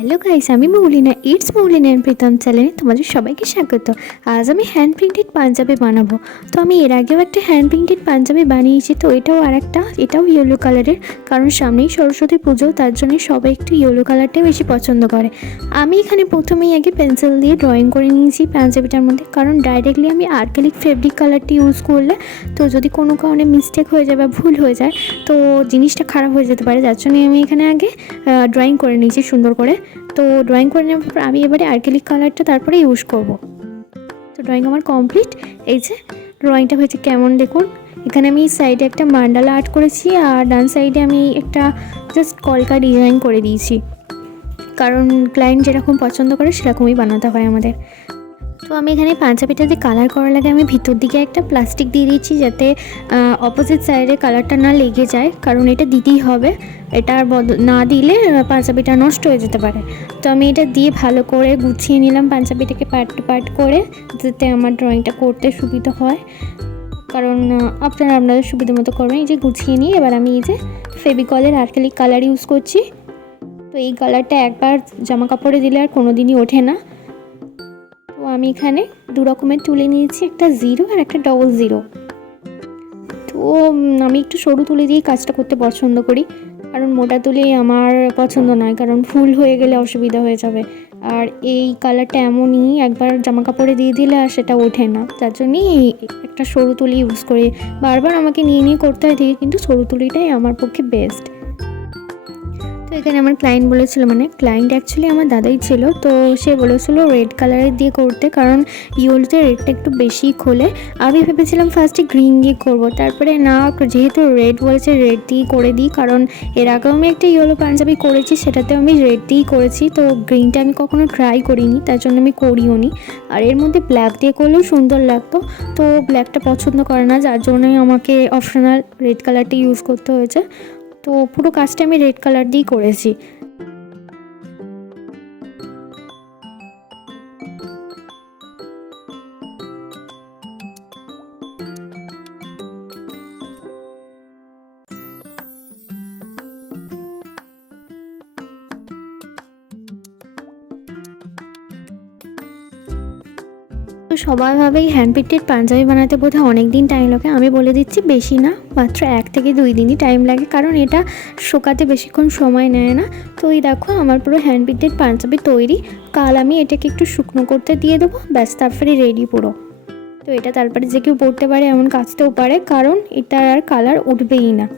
Hello guys, আমি মৌলিনা। It's মৌলিনা and Pritam চ্যানেলে তোমাদের সবাইকে স্বাগত। আজ আমি হ্যান্ড প্রিন্টেড পাঞ্জাবি বানাবো। তো আমি এর আগেও একটা হ্যান্ড প্রিন্টেড পাঞ্জাবি বানিয়েছি, তো এটাও ইয়েলো কালারের, কারণ সামনেই সরস্বতী পুজো, তার জন্য সবাই একটু ইয়েলো কালারটাই বেশি পছন্দ করে। আমি এখানে প্রথমেই আগে পেন্সিল দিয়ে ড্রয়িং করে নিয়েছি পাঞ্জাবিটার মধ্যে, কারণ ডাইরেক্টলি আমি আর্কেলিক ফেব্রিক কালারটি ইউজ করলে তো যদি কোনো কারণে মিস্টেক হয়ে যায় বা ভুল হয়ে যায় তো জিনিসটা খারাপ হয়ে যেতে পারে, যার জন্য আমি এখানে আগে ড্রয়িং করে নিয়েছি সুন্দর করে। তো ড্রয়িং করে নেওয়ার পর আমি এবারে আর্কেলিক কালারটা তারপরে ইউজ করব। তো ড্রয়িং আমার কমপ্লিট। এই যে ড্রয়িংটা হয়েছে কেমন দেখুন। এখানে আমি সাইডে একটা মান্ডালা আর্ট করেছি, আর ডান সাইডে আমি একটা জাস্ট কলকা ডিজাইন করে দিয়েছি, কারণ ক্লায়েন্ট যেরকম পছন্দ করে সেরকমই বানাতে হয় আমাদের। তো আমি এখানে পাঞ্জাবিটাতে কালার করার লাগে আমি ভিতর দিকে একটা প্লাস্টিক দিয়ে দিচ্ছি, যাতে অপোজিট সাইডে কালারটা না লেগে যায়, কারণ এটা দিতেই হবে। এটার না দিলে পাঞ্জাবিটা নষ্ট হয়ে যেতে পারে। তো আমি এটা দিয়ে ভালো করে গুছিয়ে নিলাম পাঞ্জাবিটাকে পার্ট টু পার্ট করে, যাতে আমার ড্রয়িংটা করতে সুবিধা হয়, কারণ আপনাদের সুবিধা মতো করবেন। এই যে গুছিয়ে নিয়ে এবার আমি এই যে ফেভিকলের আর্কেলিক কালার ইউজ করছি। তো এই কালারটা একবার জামা কাপড়ে দিলে আর কোনো দিনই ওঠে না। তো আমি এখানে দু রকমের তুলে নিয়েছি, একটা 0 আর একটা 00। তো আমি একটু সরু তুলে দিয়ে কাজটা করতে পছন্দ করি, কারণ মোটা তুলে আমার পছন্দ নয়, কারণ ফুল হয়ে গেলে অসুবিধা হয়ে যাবে। আর এই কালারটা এমনই একবার জামা কাপড়ে দিয়ে দিলে আর সেটা ওঠে না, যার জন্যই একটা সরু তুলি ইউজ করি। বারবার আমাকে নিয়ে করতে হয় ঠিক, কিন্তু সরু তুলিটাই আমার পক্ষে বেস্ট। তো এখানে আমার ক্লায়েন্ট বলেছিল, মানে ক্লায়েন্ট অ্যাকচুয়ালি আমার দাদাই ছিল, তো সে বলেছিল রেড কালারের দিয়ে করতে, কারণ ইয়েলোতে রেডটা একটু বেশি খোলে। আমি ভেবেছিলাম ফার্স্টে গ্রিন দিয়ে করব, তারপরে না, যেহেতু রেড বলেছে রেড দিয়েই করে দিই, কারণ এর আগেও আমি একটা ইয়েলো পাঞ্জাবি করেছি, সেটাতেও আমি রেড দিয়েই করেছি। তো গ্রিনটা আমি কখনো ট্রাই করিনি, তার জন্য আমি করিও নি। আর এর মধ্যে ব্ল্যাক দিয়ে করলেও সুন্দর লাগতো, তো ব্ল্যাকটা পছন্দ করে না, যার জন্যই আমাকে অপশনাল রেড কালারটা ইউজ করতে হয়েছে। তো পুরো কাজটা আমি রেড কালার দিয়েই করেছি। তো সবাই ভাবে এই হ্যান্ড প্রিন্টেড পাঞ্জাবি বানাতে বোধহয় অনেক দিন টাইম লাগে। আমি বলে দিচ্ছি বেশি না, মাত্র 1 থেকে 2 দিনই টাইম লাগে, কারণ এটা শুকাতে বেশিক্ষণ সময় নেয় না। তো এই দেখো আমার পুরো হ্যান্ড প্রিন্টেড পাঞ্জাবি তৈরি। কাল আমি এটাকে একটু শুকনো করতে দিয়ে দেবো, ব্যাস তারপরে রেডি পুরো। তো এটা তারপরে যে কেউ পরতে পারে এমন কাচতেও পারে, কারণ এটার আর কালার উঠবেই না।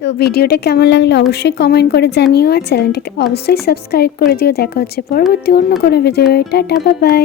তো ভিডিওটা কেমন লাগলো অবশ্যই কমেন্ট করে জানিও, আর চ্যানেলটাকে অবশ্যই সাবস্ক্রাইব করে দিও। দেখা হচ্ছে পরবর্তী অন্য কোনো ভিডিও। Tata, bye bye.